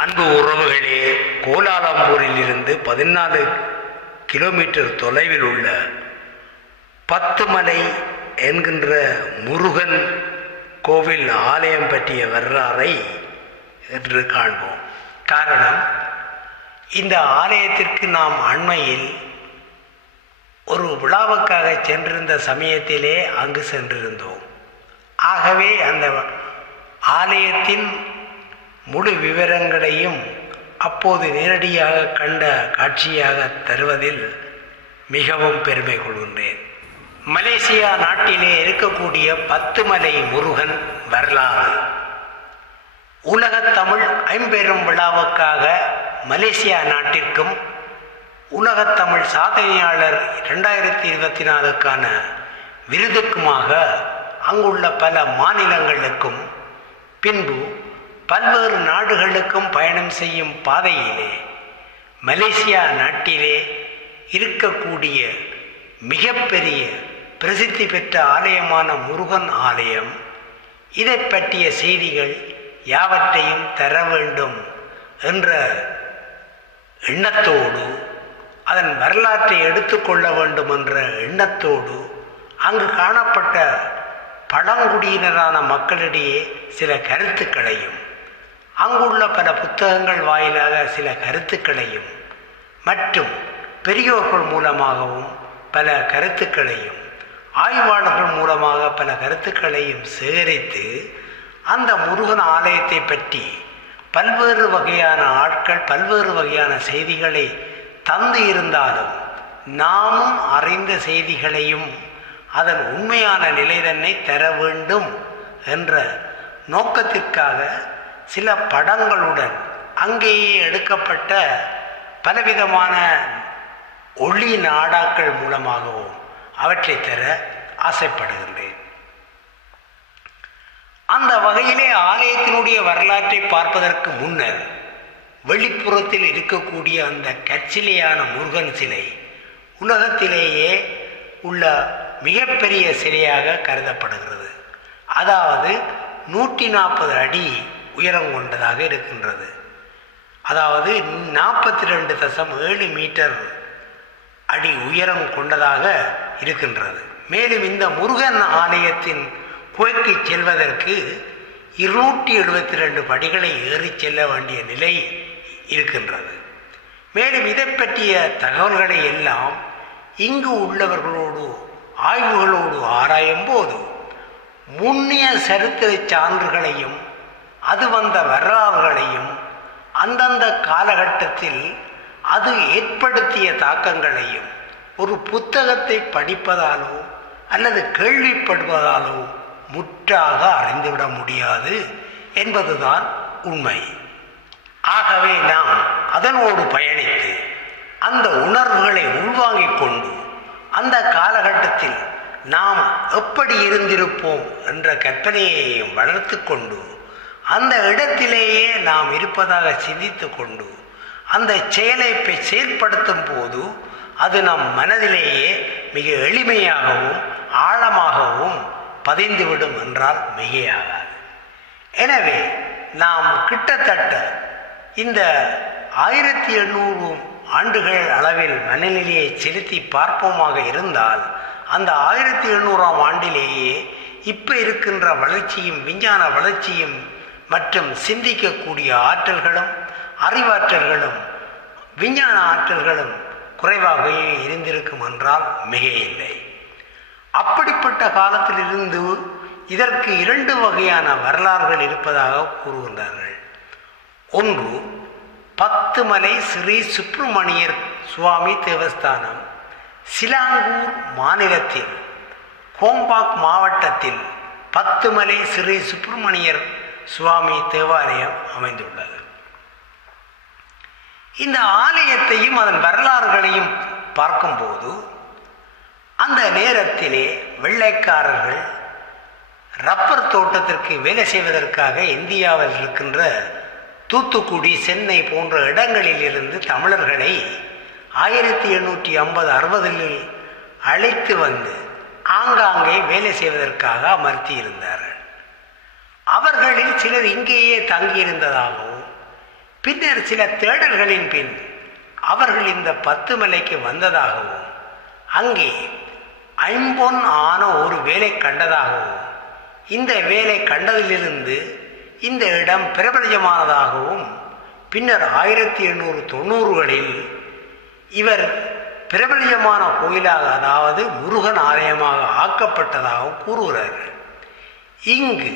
அன்பு உறவுகளே கோலாலம்பூரில் இருந்து பதினாலு கிலோமீட்டர் தொலைவில் உள்ள பத்துமலை என்கின்ற முருகன் கோவில் ஆலயம் பற்றிய வரலாறை என்று காண்போம். காரணம் இந்த ஆலயத்திற்கு நாம் அண்மையில் ஒரு விழாவுக்காக சென்றிருந்த சமயத்திலே அங்கு சென்றிருந்தோம். ஆகவே அந்த ஆலயத்தின் முழு விவரங்களையும் அப்போது நேரடியாக கண்ட காட்சியாக தருவதில் மிகவும் பெருமை கொள்கின்றேன். மலேசியா நாட்டிலே இருக்கக்கூடிய பத்து மலை முருகன் வரலாறு. உலகத் தமிழ் ஐம்பெரும் விழாவுக்காக மலேசியா நாட்டிற்கும் உலகத் தமிழ் சாதனையாளர் ரெண்டாயிரத்தி இருபத்தி நாலுக்கான விருதுக்குமாக அங்குள்ள பல மாநிலங்களுக்கும் பின்பு பல்வேறு நாடுகளுக்கும் பயணம் செய்யும் பாதையிலே மலேசியா நாட்டிலே இருக்கக்கூடிய மிகப்பெரிய பிரசித்தி பெற்ற ஆலயமான முருகன் ஆலயம். இதை பற்றிய செய்திகள் யாவற்றையும் தர வேண்டும் என்ற எண்ணத்தோடு அதன் வரலாற்றை எடுத்துக்கொள்ள வேண்டும் என்ற எண்ணத்தோடு அங்கு காணப்பட்ட பழங்குடியினரான மக்களிடையே சில கருத்துக்களையும் அங்குள்ள பல புத்தகங்கள் வாயிலாக சில கருத்துக்களையும் மற்றும் பெரியோர்கள் மூலமாகவும் பல கருத்துக்களையும் ஆய்வாளர்கள் மூலமாக பல கருத்துக்களையும் சேகரித்து அந்த முருகன் ஆலயத்தை பற்றி பல்வேறு வகையான ஆட்கள் பல்வேறு வகையான செய்திகளை தந்து இருந்தாலும் நாமும் அறிந்த செய்திகளையும் அதன் உண்மையான நிலை தன்னை தர வேண்டும் என்ற நோக்கத்திற்காக சில படங்களுடன் அங்கேயே எடுக்கப்பட்ட பலவிதமான ஒளி நாடாக்கள் மூலமாகவும் அவற்றை தர ஆசைப்படுகின்றேன். அந்த வகையிலே ஆலயத்தினுடைய வரலாற்றை பார்ப்பதற்கு முன்னர் வெளிப்புறத்தில் இருக்கக்கூடிய அந்த கச்சிலையான முருகன் சிலை உலகத்திலேயே உள்ள மிகப்பெரிய சிலையாக கருதப்படுகிறது. அதாவது நூற்றி நாற்பது அடி உயரம் கொண்டதாக இருக்கின்றது. அதாவது நாற்பத்தி ரெண்டு தசம் ஏழு மீட்டர் அடி உயரம் கொண்டதாக இருக்கின்றது. மேலும் இந்த முருகன் ஆலயத்தின் குகைக்கு செல்வதற்கு இருநூற்றி எழுபத்தி ரெண்டு படிகளை ஏறி செல்ல வேண்டிய நிலை இருக்கின்றது. மேலும் இதை பற்றிய தகவல்களை எல்லாம் இங்கு உள்ளவர்களோடு ஆய்வுகளோடு ஆராயும் போது முன்னிய சரித்திர சான்றுகளையும் அது வந்த வரலாறுகளையும் அந்தந்த காலகட்டத்தில் அது ஏற்படுத்திய தாக்கங்களையும் ஒரு புத்தகத்தை படிப்பதாலோ அல்லது கேள்விப்படுவதாலோ முற்றாக அறிந்துவிட முடியாது என்பதுதான் உண்மை. ஆகவே நாம் அதனோடு பயணித்து அந்த உணர்வுகளை உள்வாங்கிக் கொண்டு அந்த காலகட்டத்தில் நாம் எப்படி இருந்திருப்போம் என்ற கற்பனையையும் வளர்த்து கொண்டு அந்த இடத்திலேயே நாம் இருப்பதாக சிந்தித்து கொண்டு அந்த செயலை செயற்படுத்தும் போது அது நம் மனதிலேயே மிக எளிமையாகவும் ஆழமாகவும் பதிந்துவிடும் என்றால் மிகையாகாது. எனவே நாம் கிட்டத்தட்ட இந்த ஆயிரத்தி எண்ணூறு ஆண்டுகள் அளவில் மனநிலையை செலுத்தி பார்ப்போமாக இருந்தால் அந்த ஆயிரத்தி எண்ணூறாம் ஆண்டிலேயே இப்போ இருக்கின்ற வளர்ச்சியும் விஞ்ஞான வளர்ச்சியும் மற்றும் சிந்திக்கக்கூடிய ஆற்றல்களும் அறிவாற்றல்களும் விஞ்ஞான ஆற்றல்களும் குறைவாகவே இருந்திருக்கும் என்றால் மிகையில்லை. அப்படிப்பட்ட காலத்திலிருந்து இதற்கு இரண்டு வகையான வரலாறுகள் இருப்பதாக கூறுகின்றார்கள். ஒன்று பத்து மலை ஸ்ரீ சுப்பிரமணியர் சுவாமி தேவஸ்தானம் சிலாங்கூர் மாநிலத்தில் கோம்பாக் மாவட்டத்தில் பத்துமலை ஸ்ரீ சுப்பிரமணியர் சுவாமி தேவாலயம் அமைந்துள்ளது. இந்த ஆலயத்தையும் அதன் வரலாறுகளையும் பார்க்கும்போது அந்த நேரத்திலே வெள்ளைக்காரர்கள் ரப்பர் தோட்டத்திற்கு வேலை செய்வதற்காக இந்தியாவில் இருக்கின்ற தூத்துக்குடி சென்னை போன்ற இடங்களில் இருந்து தமிழர்களை ஆயிரத்தி எண்ணூற்றி ஐம்பது அறுபதில் அழைத்து வந்து ஆங்காங்கே வேலை செய்வதற்காக அமர்த்தி இருந்தார்கள் அவர்களில் சிலர் இங்கேயே தங்கியிருந்ததாகவும் பின்னர் சில தேடல்களின் பின் அவர்கள் இந்த பத்து மலைக்கு வந்ததாகவும் அங்கே ஐம்பொன் ஆன ஒரு வேலை கண்டதாகவும் இந்த வேலை கண்டதிலிருந்து இந்த இடம் பிரபலஜமானதாகவும் பின்னர் ஆயிரத்தி எண்ணூறு தொண்ணூறுகளில் இவர் பிரபலியமான கோயிலாக அதாவது முருகன் ஆலயமாக ஆக்கப்பட்டதாகவும் கூறுகிறார்கள். இங்கு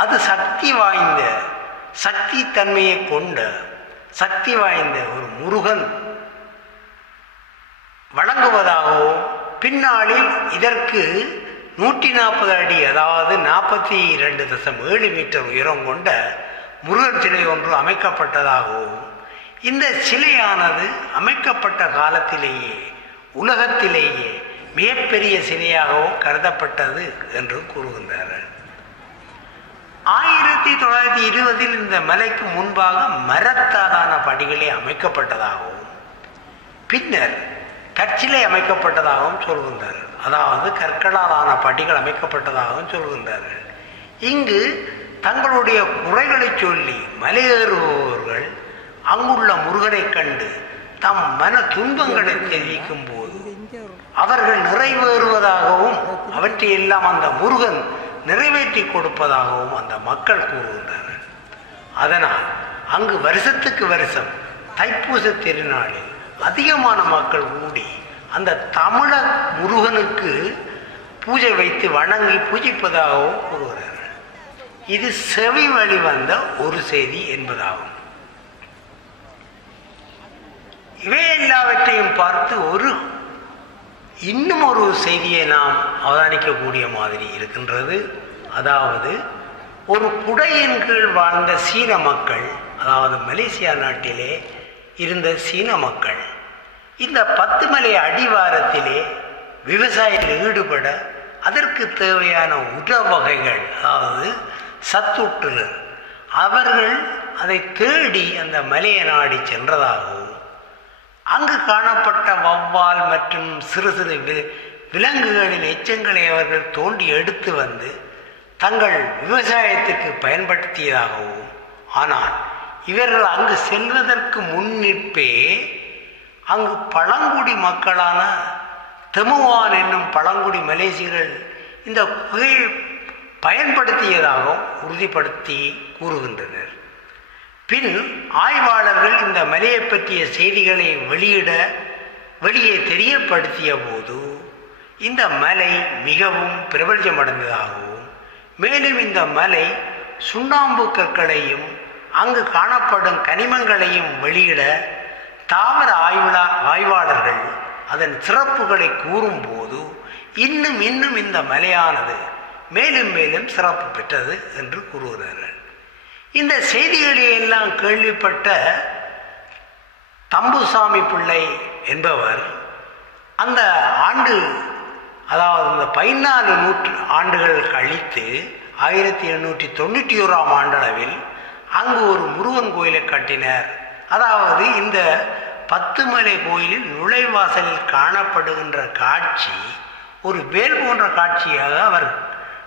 அது சக்தி வாய்ந்த சக்தி தன்மையை கொண்ட சக்தி வாய்ந்த ஒரு முருகன் வழங்குவதாகவும் பின்னாளில் இதற்கு நூற்றி நாற்பது அடி அதாவது நாற்பத்தி இரண்டு தசம் ஏழு மீட்டர் உயரம் கொண்ட முருகன் சிலை ஒன்று அமைக்கப்பட்டதாகவும் இந்த சிலையானது அமைக்கப்பட்ட காலத்திலேயே உலகத்திலேயே மிகப்பெரிய சிலையாகவும் கருதப்பட்டது என்று கூறுகின்றார்கள். ஆயிரத்தி தொள்ளாயிரத்தி இருபதில் இந்த மலைக்கு முன்பாக மரத்தாலான படிகளே அமைக்கப்பட்டதாகவும் பின்னர் கற்சிலை அமைக்கப்பட்டதாகவும் சொல்கின்றார்கள். அதாவது கற்களாலான படிகள் அமைக்கப்பட்டதாகவும் சொல்கின்றார்கள். இங்கு தங்களுடைய குறைகளை சொல்லி மலையேறுபவர்கள் அங்குள்ள முருகனை கண்டு தம் மன துன்பங்களை தெரிவிக்கும் போது அவர்கள் நிறைவேறுவதாகவும் அவற்றையெல்லாம் அந்த முருகன் நிறைவேற்றி கொடுப்பதாகவும் அந்த மக்கள் கூறுகின்றனர். அதனால் அங்கு வருஷத்துக்கு வருஷம் தைப்பூச திருநாளில் அதிகமான மக்கள் கூடி அந்த தமிழ முருகனுக்கு பூஜை வைத்து வணங்கி பூஜிப்பதாகவும் கூறுகிறார்கள் இது செவி வழி வந்த ஒரு செய்தி என்பதாகும். இவை எல்லாவற்றையும் பார்த்து ஒரு இன்னும் ஒரு செய்தியை நாம் அவதானிக்கக்கூடிய மாதிரி இருக்கின்றது. அதாவது ஒரு குடையின் கீழ் வாழ்ந்த சீன மக்கள் அதாவது மலேசியா நாட்டிலே இருந்த சீன மக்கள் இந்த பத்து மலை அடிவாரத்திலே விவசாயத்தில் ஈடுபட அதற்கு தேவையான உர வகைகள் அதாவது சத்துற்று அவர்கள் அதை தேடி அந்த மலையை நாடி சென்றதாகவும் அங்கு காணப்பட்ட வவ்வால் மற்றும் சிறு சிறு விலங்குகளின் எச்சங்களை அவர்கள் தோண்டி எடுத்து வந்து தங்கள் விவசாயத்திற்கு பயன்படுத்தியதாகவும் ஆனால் இவர்கள் அங்கு செல்வதற்கு முன்னிற்பே அங்கு பழங்குடி மக்களான தெமுவான் என்னும் பழங்குடி மலேசியர்கள் இந்த குகையை பயன்படுத்தியதாகவும் உறுதிப்படுத்தி கூறுகின்றனர். பின் ஆய்வாளர்கள் இந்த மலையை பற்றிய செய்திகளை வெளியிட வெளியே தெரியப்படுத்திய போது இந்த மலை மிகவும் பிரபலமடைந்ததாகவும் மேலும் இந்த மலை சுண்ணாம்பு கற்களையும் அங்கு காணப்படும் கனிமங்களையும் வெளியிட தாவர ஆய்வுலா ஆய்வாளர்கள் அதன் சிறப்புகளை கூறும்போது இன்னும் இன்னும் இந்த மலையானது மேலும் மேலும் சிறப்பு பெற்றது என்று கூறுகிறார்கள். இந்த செய்திகளை எல்லாம் கேள்விப்பட்ட தம்புசாமி பிள்ளை என்பவர் அந்த ஆண்டு அதாவது இந்த பதினாலு நூற்று ஆண்டுகள் கழித்து ஆயிரத்தி எண்ணூற்றி தொண்ணூற்றி ஓராம் ஆண்டளவில் அங்கு ஒரு முருகன் கோயிலை கட்டினர். அதாவது இந்த பத்துமலை கோயிலில் நுழைவாசலில் காணப்படுகின்ற காட்சி ஒரு வேல் போன்ற காட்சியாக அவர்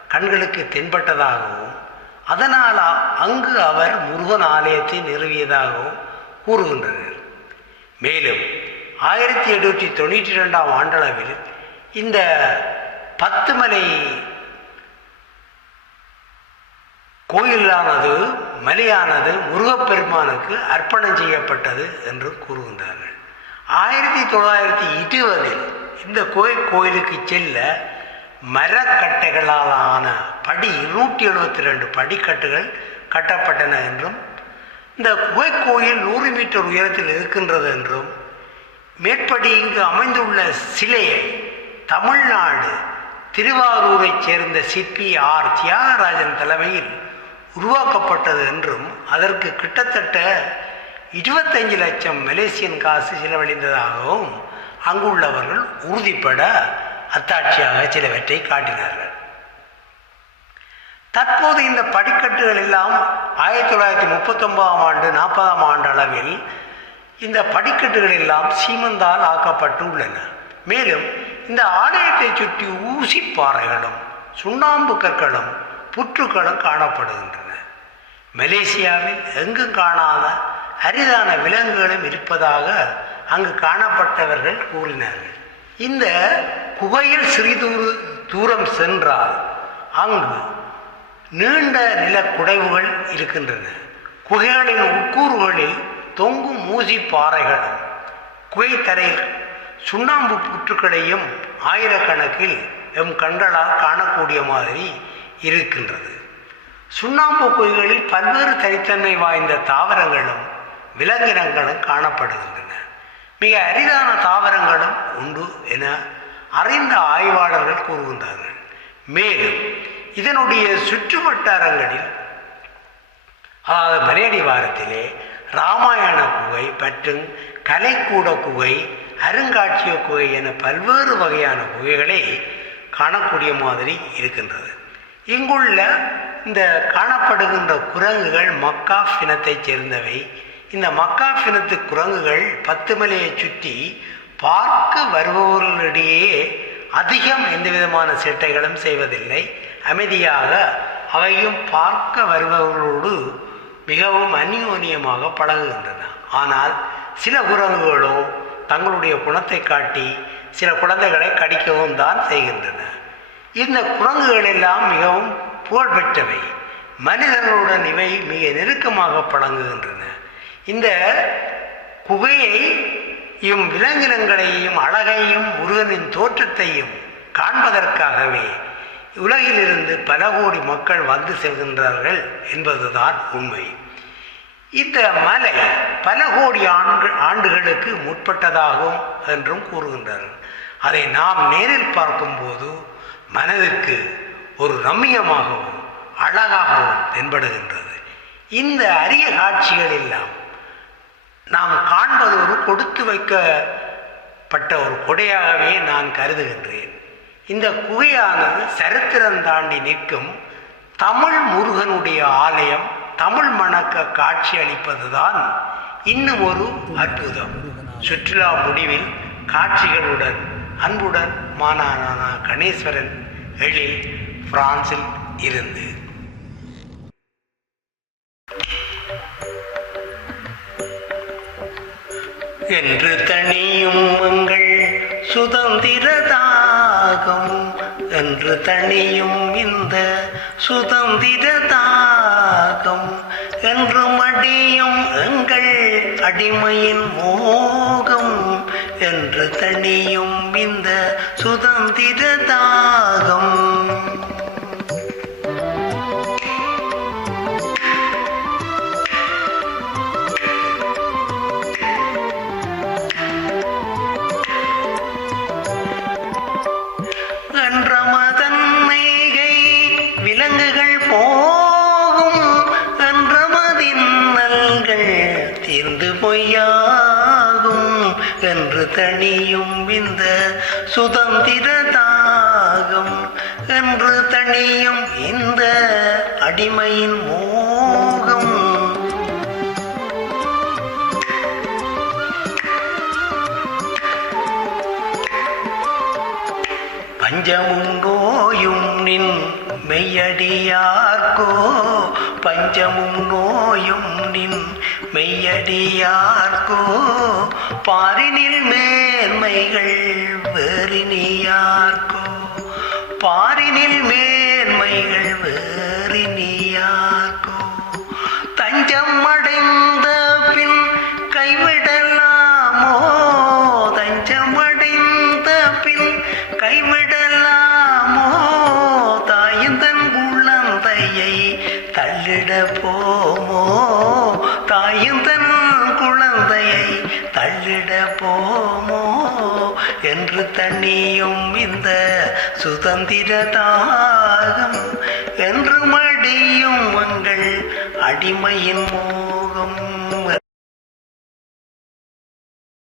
கண்களுக்கு தென்பட்டதாகவும் அதனால் அங்கு அவர் முருகன் ஆலயத்தை நிறுவியதாகவும் கூறுகின்றனர். மேலும் ஆயிரத்தி எண்ணூற்றி தொண்ணூற்றி ரெண்டாம் ஆண்டளவில் இந்த பத்துமலை கோயிலானது மலையானது முருகப்பெருமானுக்கு அர்ப்பணம் செய்யப்பட்டது என்று கூறுகின்றார்கள். ஆயிரத்தி தொள்ளாயிரத்தி இருபதில் இந்த கோயில் கோயிலுக்கு செல்ல மரக்கட்டைகளால் ஆன படி நூற்றி எழுபத்தி ரெண்டு படிக்கட்டுகள் கட்டப்பட்டன என்றும் இந்த குகை கோயில் நூறு மீட்டர் உயரத்தில் இருக்கின்றது என்றும் மேற்படி இங்கு அமைந்துள்ள சிலையை தமிழ்நாடு திருவாரூரைச் சேர்ந்த சிற்பி ஆர். தியாகராஜன் தலைமையில் உருவாக்கப்பட்டது என்றும் அதற்கு கிட்டத்தட்ட இருபத்தஞ்சு லட்சம் மலேசியன் காசு செலவழிந்ததாகவும் அங்குள்ளவர்கள் உறுதிப்பட அத்தாட்சியாக சிலவற்றை காட்டினார்கள். தற்போது இந்த படிக்கட்டுகள் எல்லாம் ஆயிரத்தி தொள்ளாயிரத்தி முப்பத்தொன்பதாம் ஆண்டு நாற்பதாம் ஆண்டு அளவில் இந்த படிக்கட்டுகள் எல்லாம் சீமந்தால் ஆக்கப்பட்டு உள்ளன மேலும் இந்த ஆலயத்தை சுற்றி ஊசி பாறைகளும் சுண்ணாம்பு கற்களும் புற்றுக்களும் காணப்படுகின்றன. மலேசியாவில் எங்கும் காணாத அரிதான விலங்குகளும் இருப்பதாக அங்கு காணப்பட்டவர்கள் கூறினார்கள். இந்த குகையில் சிறிதூறு தூரம் சென்றால் அங்கு நீண்ட நிலக்குடைவுகள் இருக்கின்றன. குகைகளின் உட்கூறுகளில் தொங்கும் மூசி பாறைகளும் குகைத்தரையில் சுண்ணாம்பு புற்றுக்களையும் ஆயிரக்கணக்கில் எம் கண்களால் காணக்கூடிய மாதிரி இருக்கின்றது. சுண்ணாம்பு குகைகளில் பல்வேறு தனித்தன்மை வாய்ந்த தாவரங்களும் விலங்கினங்களும் காணப்படுகின்றன. மிக அரிதான தாவரங்களும் உண்டு என அறிந்த ஆய்வாளர்கள் கூறுகின்றார்கள். மேலும் இதனுடைய சுற்று வட்டாரங்களில் அதாவது மலையடி வாரத்திலே ராமாயண குகை மற்றும் கலைக்கூட குகை அருங்காட்சிய குகை என பல்வேறு வகையான குகைகளை காணக்கூடிய மாதிரி இருக்கின்றது. இங்குள்ள இந்த காணப்படுகின்ற குரங்குகள் மக்காஃப் இனத்தைச் சேர்ந்தவை. இந்த மக்காஃப் இனத்து குரங்குகள் பத்து மலையை சுற்றி பார்க்க வருபவர்களிடையே அதிகம் எந்த விதமான சேட்டைகளும் செய்வதில்லை. அமைதியாக அவையும் பார்க்க வருபவர்களோடு மிகவும் அந்யோன்யமாக பழகுகின்றன. ஆனால் சில குரங்குகளோ தங்களுடைய குணத்தை காட்டி சில குழந்தைகளை கடிக்கவும் தான் செய்கின்றன. இந்த குரங்குகள் எல்லாம் மிகவும் புகழ்பெற்றவை. மனிதர்களுடன் இவை மிக நெருக்கமாக பழங்குகின்றன. இந்த குகையை இம் விலங்கினங்களையும் அழகையும் முருகனின் தோற்றத்தையும் காண்பதற்காகவே உலகிலிருந்து பல கோடி மக்கள் வந்து செல்கின்றார்கள் என்பதுதான் உண்மை. இந்த மலை பல கோடி ஆண்டு ஆண்டுகளுக்கு முற்பட்டதாகும் என்றும் கூறுகின்றார்கள் அதை நாம் நேரில் பார்க்கும்போது மனதுக்கு ஒரு ரம்மியமாகவும் அழகாகவும் தென்படுகின்றது. இந்த அரிய காட்சிகள் எல்லாம் நாம் காண்பது ஒரு கொடுத்து வைக்கப்பட்ட ஒரு கொடையாகவே நான் கருதுகின்றேன். இந்த குகையானது சரித்திரம் தாண்டி நிற்கும் தமிழ் முருகனுடைய ஆலயம் தமிழ் மணக்க காட்சி அளிப்பதுதான் இன்னும் ஒரு அற்புதம். சுற்றுலா முடிவில் காட்சிகளுடன் அன்புடன் மானானா கணேஸ்வரன் எழில் பிரான்சில் இருந்து. என்று தனியும் எங்கள் சுதந்திர தாகம் என்று தனியும் இந்த சுதந்திர தாகம் என்று மடியும் எங்கள் அடிமையின் மோகம் என்று தனியும் இந்த சுதந்திர தாகம். என்று தனியும் இந்த சுதந்திர தாகம் என்று தனியும் இந்த அடிமையின் மோகம். பஞ்சமும் நோயும் நின் மெய்யடியார்கோ பஞ்சமும் நோயும் நின் மெய்யடியார்க்கோ? பாரினில் மேன்மைகள் வேறினியார்க்கோ? பாரினில் மேன்மைகள் வேறினியார்க்கோ? தஞ்சம் அடைந்த பின் கைவிடலாமோ? தஞ்சம் அடைந்த பின் கைவிடலாமோ? தாயந்தன் தன் குழந்தையை தள்ளிட போ தள்ளிட போமோ என்று தண்ணியும் இந்த சுதந்திர தாகம் என்று மடியும் எங்கள் அடிமையின் மோகம்